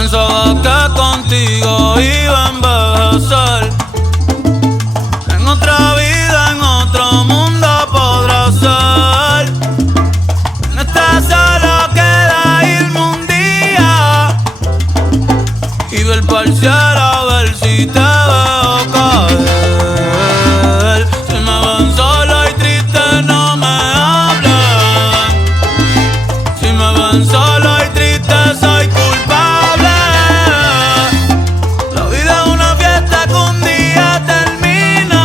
Pensaba que contigo iba a envejecer. En otra vida, en otro mundo podrá ser. En esta solo queda irme un día y ver pa'l cielo a ver si te veo caer. Si me ven solo y triste no me hablen. Si me ven solo y triste soy culpable. La vida es una fiesta que un día termina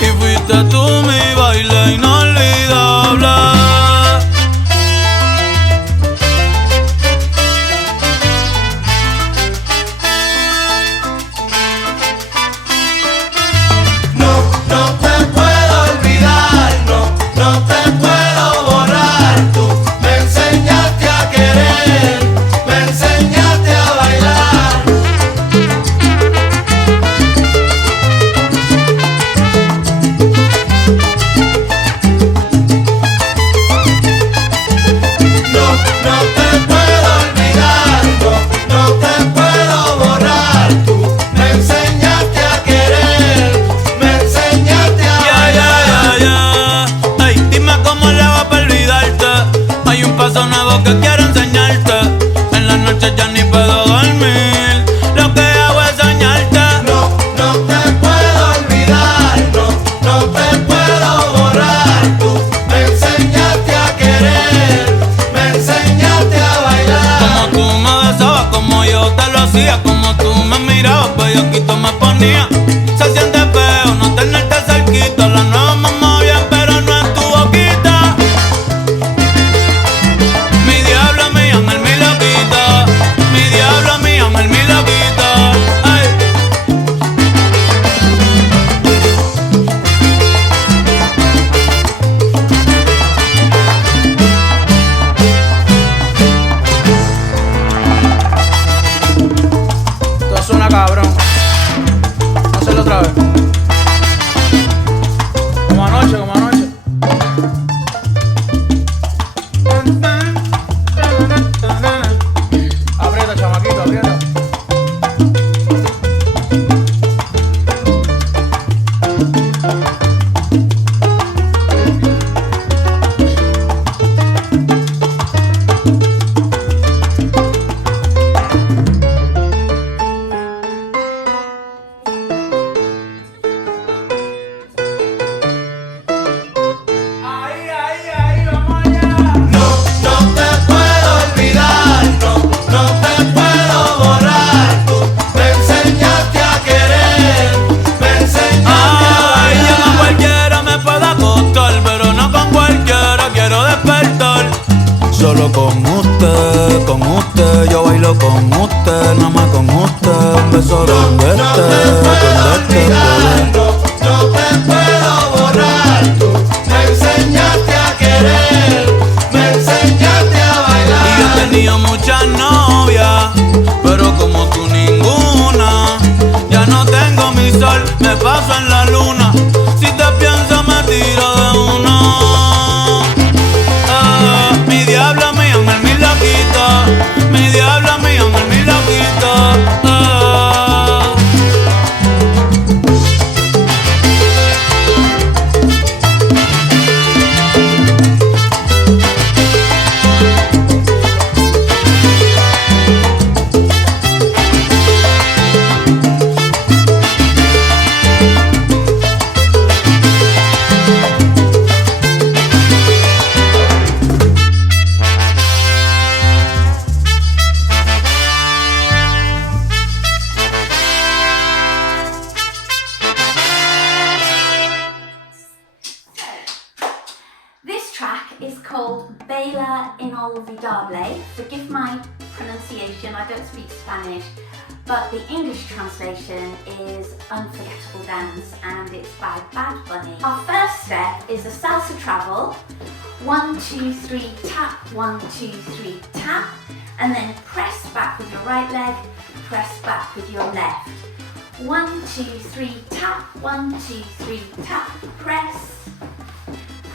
y fuiste tú mi baile inolvidable. Paso nuevo que quiero enseñarte. En las noches ya ni puedo dormir. Lo que hago es soñarte. No te puedo olvidar. No te puedo borrar. Tú me enseñaste a querer. Me enseñaste a bailar. Como tú me besabas, como yo te lo hacía. Como tú me mirabas, bellaquito me ponía. Se siente feo no tenerte cerquita. La nueva mamá bien, pero no en tu boquita. Mi diablo, mi ángel, mi loquita. Mi diablo, mi ángel, mi loquita. Ay. Esto suena cabrón. Vamos a hacerlo otra vez. Como anoche, como anoche. Aprieta, chamaquito, aprieta. Ahí, ahí, ahí, vamos allá. No te puedo olvidar. No te puedo borrar. Tú me enseñaste a querer. Me enseñaste a Ay, yo con bailar. cualquiera me puedo acostar, pero no con cualquiera quiero despertar. Solo con usted, yo bailo con usted, nada más con usted. Un beso donde No esté, te puedo donde olvidar. esté. No te puedo borrar. Tú me enseñaste a querer. Me enseñaste a bailar. Y yo he tenido muchas novias, pero como tú ninguna. Ya no tengo mi sol, me paso en la luna. Si te pienso me tiro de uno. Mi diablo, mi ángel, mi loquita. Mi diablo, mi ángel, mi loquita. This track is called BAILE INoLVIDABLE. Forgive my pronunciation, I don't speak Spanish, but the English translation is Unforgettable Dance and it's by Bad Bunny. Our first step is a salsa travel. 1, 2, 3, tap, 1, 2, 3, tap, and then press back with your right leg, press back with your left. 1, 2, 3, tap, 1, 2, 3, tap, press,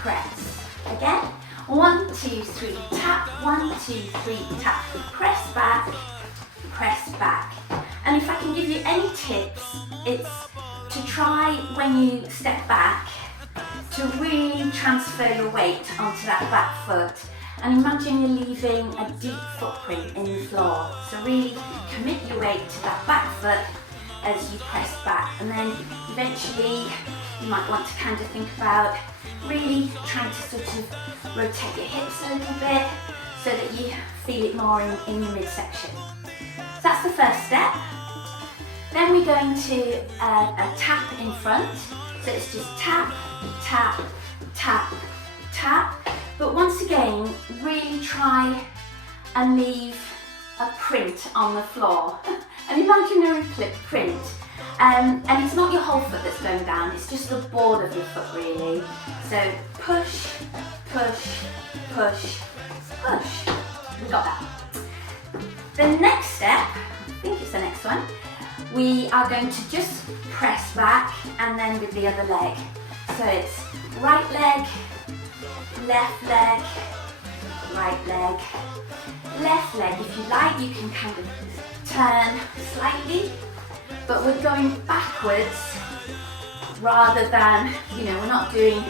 press. Again, 1, 2, 3, tap, 1, 2, 3, tap. Press back, press back. And if I can give you any tips, it's to try when you step back to really transfer your weight onto that back foot. And imagine you're leaving a deep footprint in the floor. So really commit your weight to that back foot as you press back. And then eventually you might want to kind of think about really trying to sort of rotate your hips a little bit so that you feel it more in your midsection. So that's the first step. Then we go into a tap in front. So it's just tap, tap, tap, tap. But once again, really try and leave a print on the floor, an imaginary print. And it's not your whole foot that's going down, it's just the board of your foot really. So push, push, push, push. We got that. The next step, I think it's the next one, we are going to just press back and then with the other leg. So it's right leg, left leg, right leg, left leg. If you like, you can kind of turn slightly, but we're going backwards rather than, we're not doing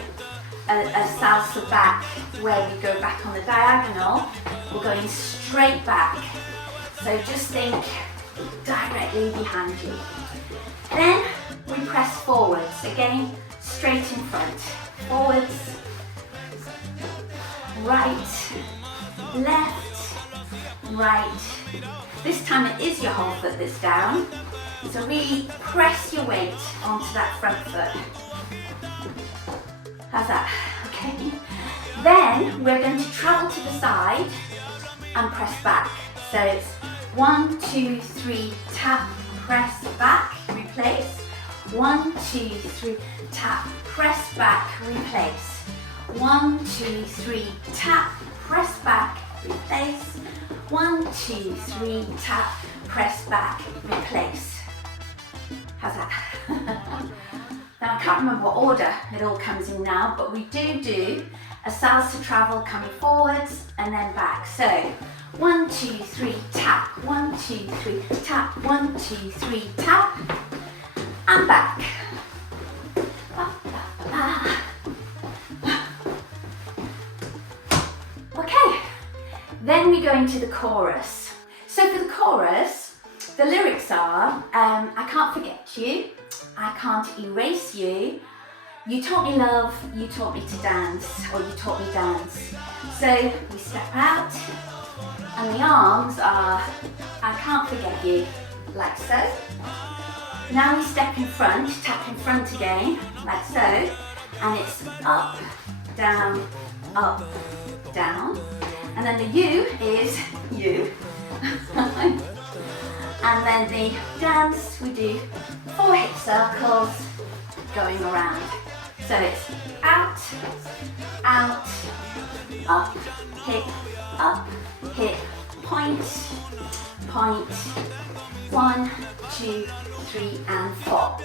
a salsa back where we go back on the diagonal. We're going straight back. So just think directly behind you. Then we press forwards, again straight in front. Forwards, right, left, right. This time it is your whole foot that's down. So really press your weight onto that front foot. How's that? Okay. Then we're going to travel to the side and press back. So it's 1, 2, 3, tap, press back, replace. 1, 2, 3, tap, press back, replace. 1, 2, 3, tap, press back, replace. 1, 2, 3, tap, press back, replace. How's that? Now I can't remember what order it all comes in now, but we do a salsa travel coming forwards and then back. So 1, 2, 3, tap, 1, 2, 3, tap, 1, 2, 3, tap, and back. Okay, then we go into the chorus. So for the chorus, the lyrics are, I can't forget you, I can't erase you, you taught me love, you taught me to dance, or you taught me dance. So we step out, and the arms are, I can't forget you, like so. Now we step in front, tap in front again, like so, and it's up, down, and then the U is you. And then the dance, we do 4 hip circles going around. So it's out, out, up, hip, point, point, 1, 2, 3, and 4.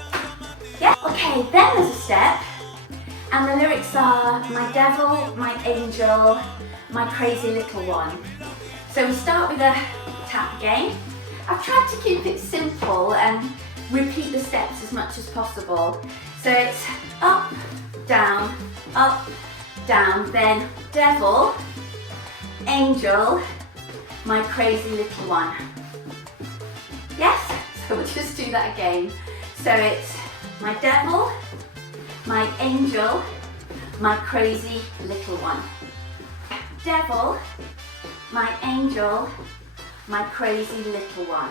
Yeah, okay, then there's a step, and the lyrics are, my devil, my angel, my crazy little one. So we start with a tap again. I've tried to keep it simple and repeat the steps as much as possible. So it's up, down, then devil, angel, my crazy little one. Yes? So we'll just do that again. So it's my devil, my angel, my crazy little one. Devil, my angel, my crazy little one.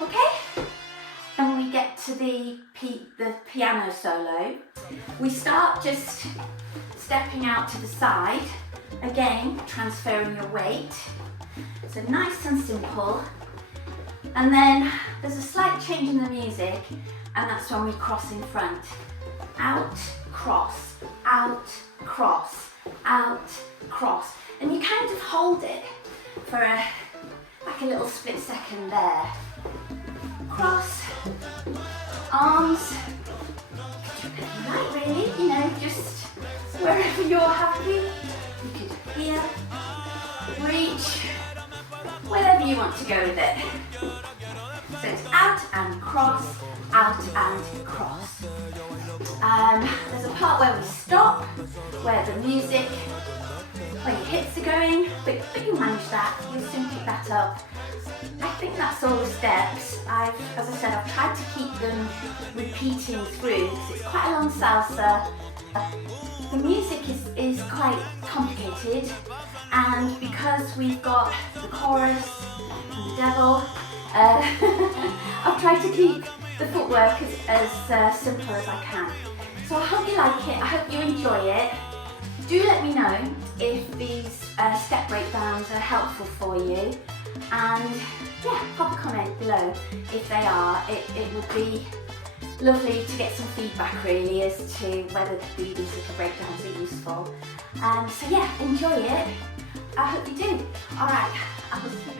Okay? And we get to the piano solo. We start just stepping out to the side. Again, transferring your weight. So nice and simple. And then there's a slight change in the music, and that's when we cross in front. Out, cross, out, cross, out, cross. And you kind of hold it for like a little split second there. Cross, arms, right really, just wherever you're happy. You here, reach, wherever you want to go with it. So it's out and cross, out and cross. There's a part where we stop, where the music, where your hips are going, but you manage that, you soon pick that up. I think that's all the steps. As I said, I've tried to keep them repeating through because it's quite a long salsa. The music is quite complicated, and because we've got the chorus and the devil, I've tried to keep the footwork as simple as I can. So I hope you like it, I hope you enjoy it. Do let me know if these step breakdowns are helpful for you, and yeah, pop a comment below if they are. It would be lovely to get some feedback really as to whether these little breakdowns are useful. So yeah, enjoy it. I hope you do. Alright, I will see you.